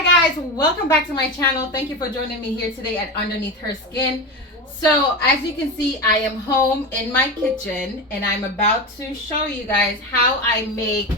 Hi guys, welcome back to my channel. Thank you for joining me here today at Underneath Her Skin. So as you can see, I am home in my kitchen and I'm about to show you guys how I make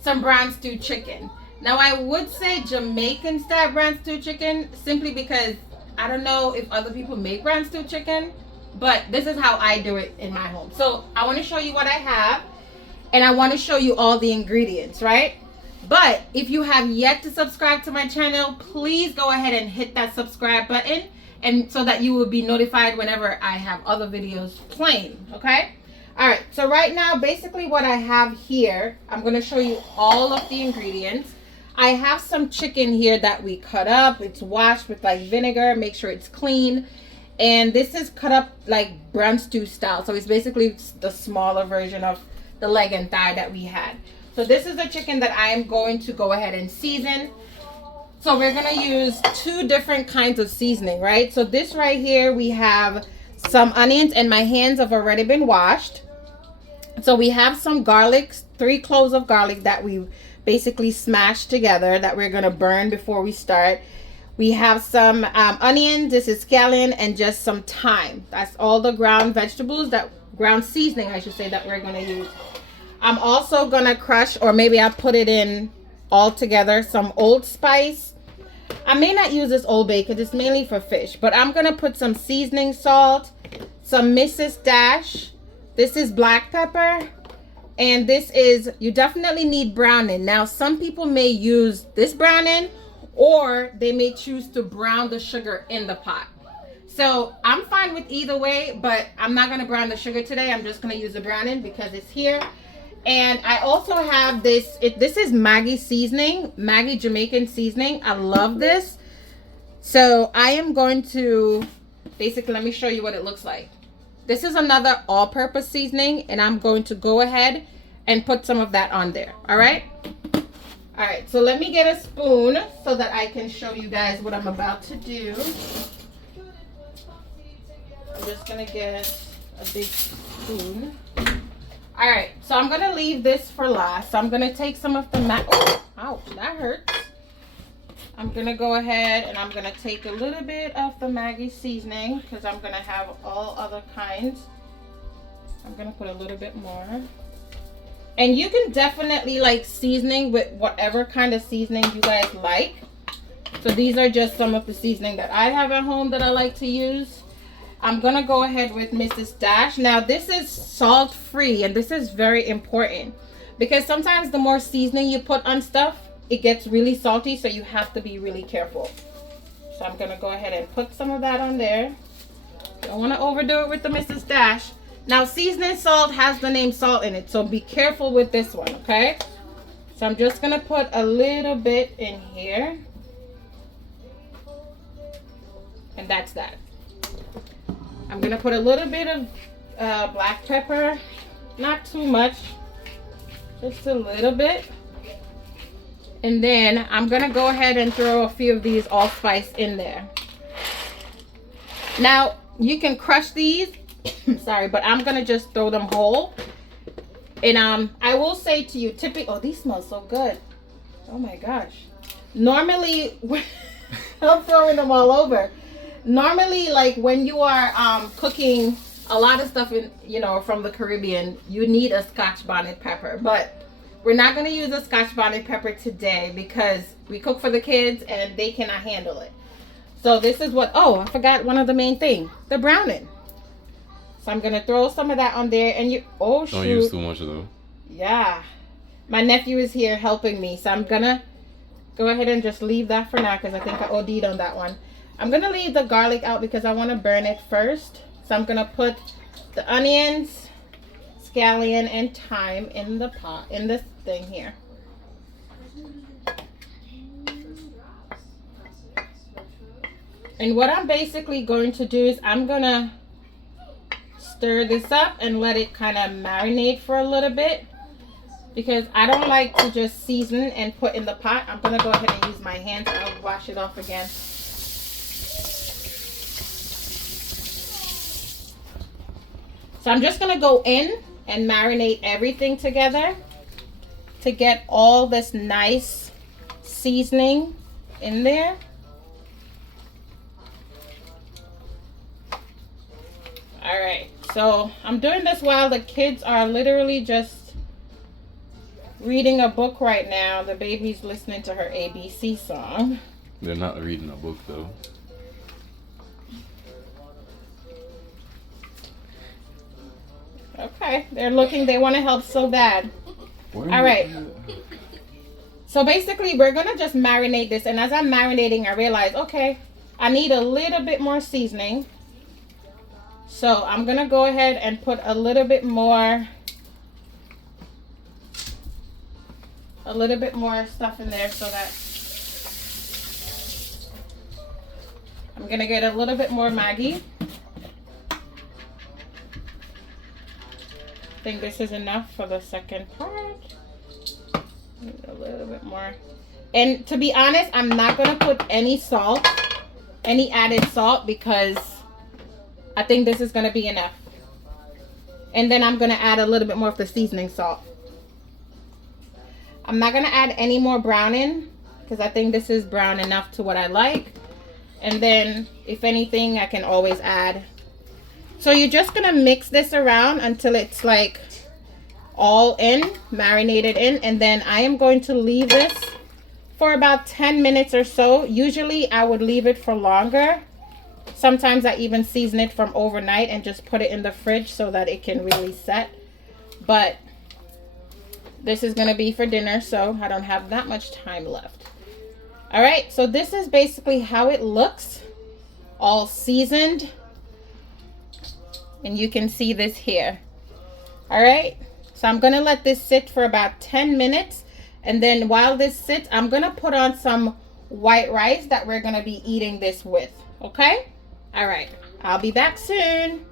some brown stew chicken. Now I would say Jamaican style brown stew chicken simply because I don't know if other people make brown stew chicken, but this is how I do it in my home. So I want to show you what I have and I want to show you all the ingredients, right? But if you have yet to subscribe to my channel, please go ahead and hit that subscribe button, and so that you will be notified whenever I have other videos playing, okay? All right, so right now, basically what I have here, I'm going to show you all of the ingredients. I have some chicken here that we cut up. It's washed with like vinegar, make sure it's clean. And this is cut up like brown stew style. So it's basically the smaller version of the leg and thigh that we had. So this is the chicken that I am going to go ahead and season. So we're going to use two different kinds of seasoning, right? So this right here, we have some onions, and my hands have already been washed. So we have some garlic, 3 cloves of garlic that we basically smashed together that we're going to burn before we start. We have some onions, this is scallion, and just some thyme. That's all the ground vegetables, ground seasoning, I should say, that we're going to use. I'm also going to crush, or maybe I'll put it in all together, some Old Spice. I may not use this Old Bay because it's mainly for fish, but I'm going to put some seasoning salt, some Mrs. Dash. This is black pepper, and this is, you definitely need browning. Now, some people may use this browning, or they may choose to brown the sugar in the pot. So I'm fine with either way, but I'm not going to brown the sugar today. I'm just going to use the browning because it's here. And I also have this, this is Maggie seasoning, Maggie Jamaican seasoning. I love this. So I am going to, basically, let me show you what it looks like. This is another all-purpose seasoning, and I'm going to go ahead and put some of that on there. All right. All right. So let me get a spoon so that I can show you guys what I'm about to do. I'm just going to get a big spoon. All right, so I'm going to leave this for last. So I'm going to take some of the oh, ouch, that hurts. I'm going to go ahead and I'm going to take a little bit of the Maggie seasoning because I'm going to have all other kinds. I'm going to put a little bit more. And you can definitely like seasoning with whatever kind of seasoning you guys like. So these are just some of the seasoning that I have at home that I like to use. I'm going to go ahead with Mrs. Dash. Now, this is salt-free, and this is very important because sometimes the more seasoning you put on stuff, it gets really salty, so you have to be really careful. So I'm going to go ahead and put some of that on there. Don't want to overdo it with the Mrs. Dash. Now, seasoning salt has the name salt in it, so be careful with this one, okay? So I'm just going to put a little bit in here. And that's that. I'm going to put a little bit of black pepper, not too much, just a little bit. And then I'm going to go ahead and throw a few of these allspice in there. Now, you can crush these, sorry, but I'm going to just throw them whole. And I will say to you, typically, oh, these smell so good. Oh my gosh. Normally, I'm throwing them all over. Normally, like when you are cooking a lot of stuff in, from the Caribbean, you need a Scotch bonnet pepper. But we're not going to use a Scotch bonnet pepper today because we cook for the kids and they cannot handle it. So this is what, oh, I forgot one of the main things, the browning. So I'm going to throw some of that on there, and oh shoot. Don't use too much though. Yeah. My nephew is here helping me. So I'm going to go ahead and just leave that for now because I think I OD'd on that one. I'm going to leave the garlic out because I want to burn it first. So I'm going to put the onions, scallion, and thyme in the pot, in this thing here. And what I'm basically going to do is I'm going to stir this up and let it kind of marinate for a little bit. Because I don't like to just season and put in the pot. I'm going to go ahead and use my hands. I'll wash it off again. So I'm just going to go in and marinate everything together to get all this nice seasoning in there. All right, so I'm doing this while the kids are literally just reading a book right now. The baby's listening to her ABC song. They're not reading a book though. Okay, they're looking, they want to help so bad. All right. So basically, we're going to just marinate this. And as I'm marinating, I realize, okay, I need a little bit more seasoning. So I'm going to go ahead and put a little bit more stuff in there so that I'm going to get a little bit more Maggie. I think this is enough for the second part. A little bit more. And to be honest, I'm not going to put any salt, any added salt, because I think this is going to be enough. And then I'm going to add a little bit more of the seasoning salt. I'm not going to add any more browning because I think this is brown enough to what I like. And then if anything, I can always add. So you're just going to mix this around until it's like all in, marinated in. And then I am going to leave this for about 10 minutes or so. Usually I would leave it for longer. Sometimes I even season it from overnight and just put it in the fridge so that it can really set. But this is going to be for dinner, so I don't have that much time left. All right, so this is basically how it looks, all seasoned. And you can see this here. All right, so I'm going to let this sit for about 10 minutes. And then while this sits, I'm going to put on some white rice that we're going to be eating this with. Okay? All right, I'll be back soon.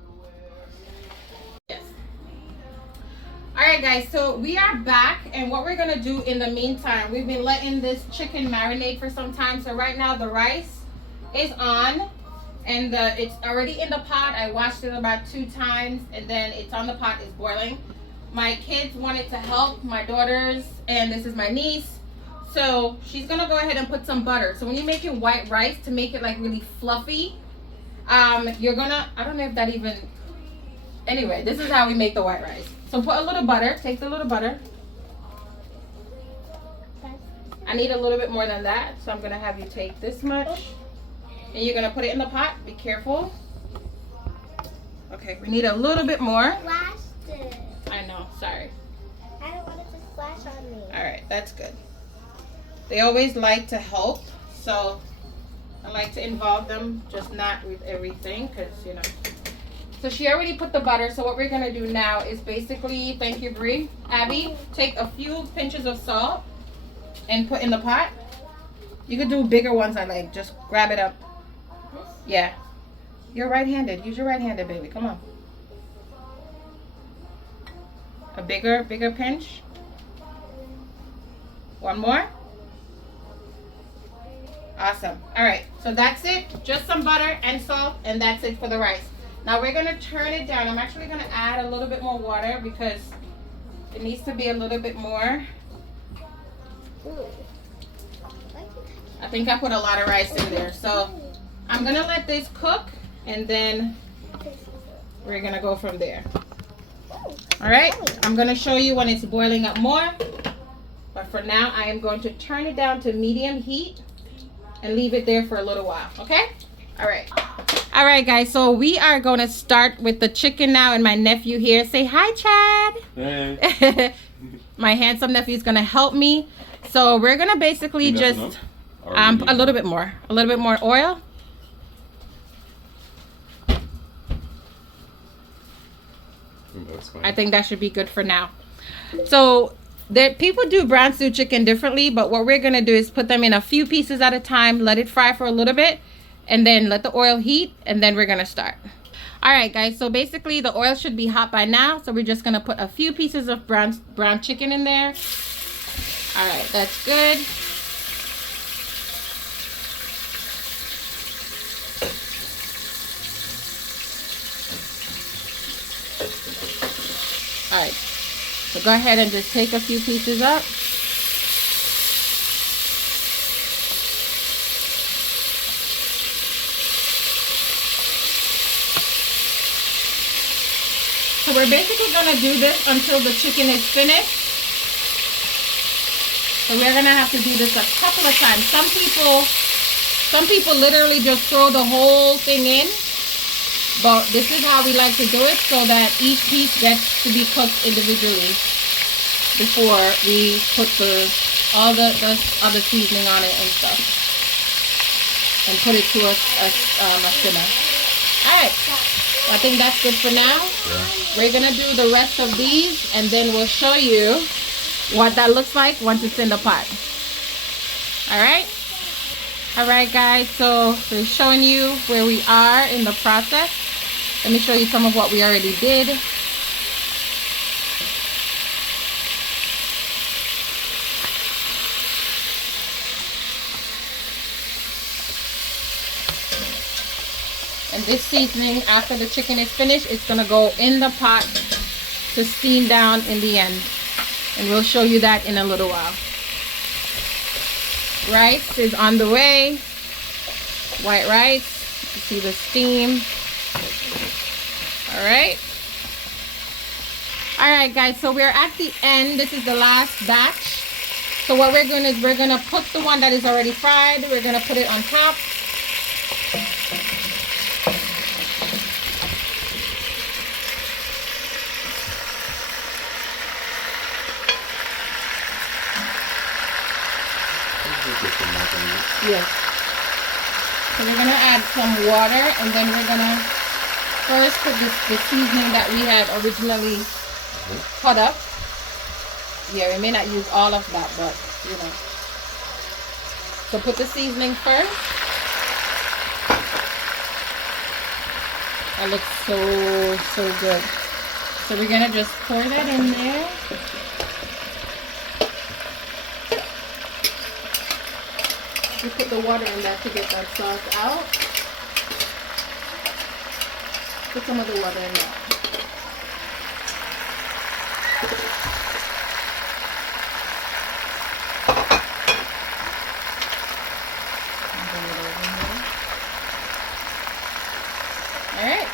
Yes. All right, guys, so we are back. And what we're going to do in the meantime, we've been letting this chicken marinate for some time. So right now the rice is on. And it's already in the pot. I washed it about 2 times, and then it's on the pot, it's boiling. My kids wanted to help, my daughters, and this is my niece. So she's gonna go ahead and put some butter. So when you're making white rice, to make it like really fluffy, you're gonna, I don't know if that even, anyway, this is how we make the white rice. So put a little butter, take the little butter. I need a little bit more than that, so I'm gonna have you take this much. And you're gonna put it in the pot. Be careful. Okay, we need a little bit more. Splashed it. I know, sorry. I don't want it to splash on me. Alright, that's good. They always like to help, so I like to involve them, just not with everything, because, you know. So she already put the butter, so what we're gonna do now is basically, thank you, Brie. Abby, take a few pinches of salt and put in the pot. You could do bigger ones, I like. Just grab it up. Yeah. You're right-handed. Use your right-handed, baby. Come on. A bigger pinch. One more. Awesome. All right. So that's it. Just some butter and salt, and that's it for the rice. Now we're going to turn it down. I'm actually going to add a little bit more water because it needs to be a little bit more. I think I put a lot of rice in there. So I'm going to let this cook, and then we're going to go from there. All right. I'm going to show you when it's boiling up more. But for now, I am going to turn it down to medium heat and leave it there for a little while. Okay? All right. All right, guys. So we are going to start with the chicken now, and my nephew here. Say hi, Chad. Hey. My handsome nephew is going to help me. So we're going to basically just a little bit more oil. I think that should be good for now. So people do brown stew chicken differently, but what we're gonna do is put them in a few pieces at a time, let it fry for a little bit, and then let the oil heat, and then we're gonna start. All right, guys, so basically the oil should be hot by now, so we're just gonna put a few pieces of brown chicken in there. All right, that's good. All right, so go ahead and just take a few pieces up. So we're basically gonna do this until the chicken is finished. So we're gonna have to do this a couple of times. Some people literally just throw the whole thing in, but this is how we like to do it so that each piece gets to be cooked individually before we put all the other seasoning on it and stuff, and put it to a simmer. All right, I think that's good for now. Yeah. We're gonna do the rest of these, and then we'll show you what that looks like once it's in the pot. All right guys, so we're showing you where we are in the process. Let me show you some of what we already did. And this seasoning, after the chicken is finished, it's gonna go in the pot to steam down in the end. And we'll show you that in a little while. Rice is on the way. White rice. You see the steam. Alright guys, so we're at the end. This is the last batch. So what we're going to is we're going to put the one that is already fried. We're going to put it on top. Yes. So we're going to add some water, and then we're going to first put the seasoning that we had originally cut up. Yeah, we may not use all of that, but you know. So put the seasoning first. That looks so good. So we're going to just pour that in there. We put the water in that to get that sauce out. Put some of the water in there. Alright.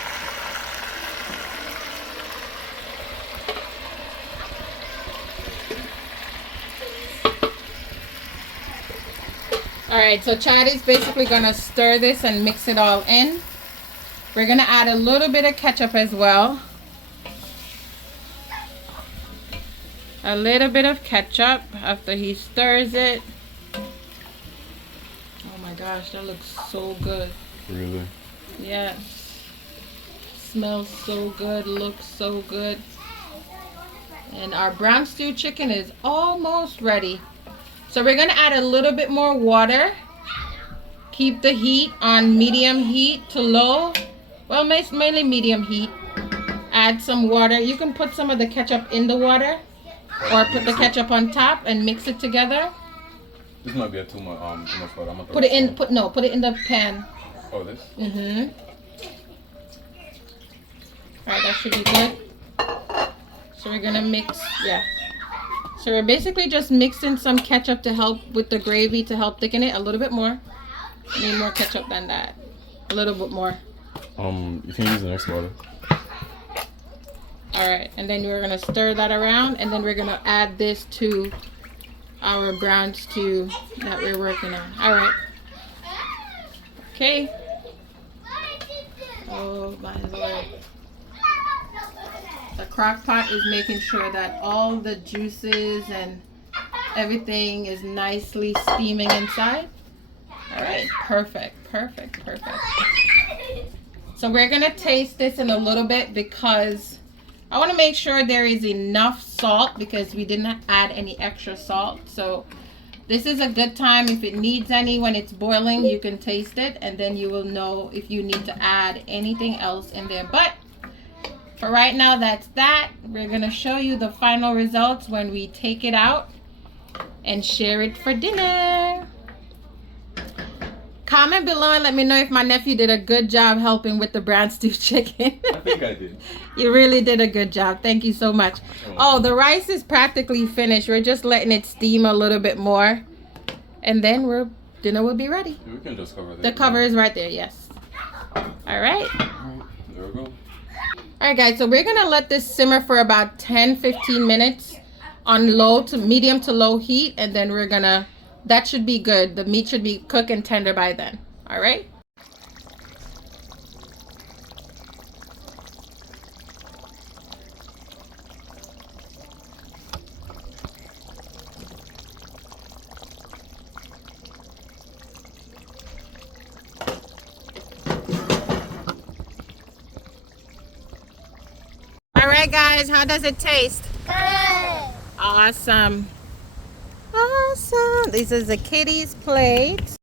Alright, so Chad is basically going to stir this and mix it all in. We're going to add a little bit of ketchup as well. A little bit of ketchup after he stirs it. Oh my gosh, that looks so good. Really? Yeah. Smells so good, looks so good. And our brown stew chicken is almost ready. So we're going to add a little bit more water. Keep the heat on medium heat to low. Well, mainly medium heat. Add some water. You can put some of the ketchup in the water, or put the ketchup on top and mix it together. This might be a too much water. I'm gonna put it in the pan. Oh, this? Mm-hmm. Alright, that should be good. So we're gonna mix, yeah. So we're basically just mixing some ketchup to help with the gravy, to help thicken it a little bit more. Need more ketchup than that. A little bit more. You can use the next water. Alright, and then we're gonna stir that around, and then we're gonna add this to our brown stew that we're working on. Alright. Okay. Oh my Lord. The crock pot is making sure that all the juices and everything is nicely steaming inside. Alright, perfect. So we're gonna taste this in a little bit because I want to make sure there is enough salt, because we didn't add any extra salt. So this is a good time. If it needs any when it's boiling, you can taste it, and then you will know if you need to add anything else in there. But for right now, that's that. We're gonna show you the final results when we take it out and share it for dinner. Comment below and let me know if my nephew did a good job helping with the brown stew chicken. I think I did. You really did a good job. Thank you so much. Oh, the rice is practically finished. We're just letting it steam a little bit more, and then dinner will be ready. We can just cover that. The cover is right there. Yes. All right. There we go. All right, guys, so we're gonna let this simmer for about 10-15 minutes on low to medium to low heat, and then we're gonna, that should be good. The meat should be cooked and tender by then. All right. All right, guys, how does it taste? Good. Awesome. Awesome. This is a kiddie's plate.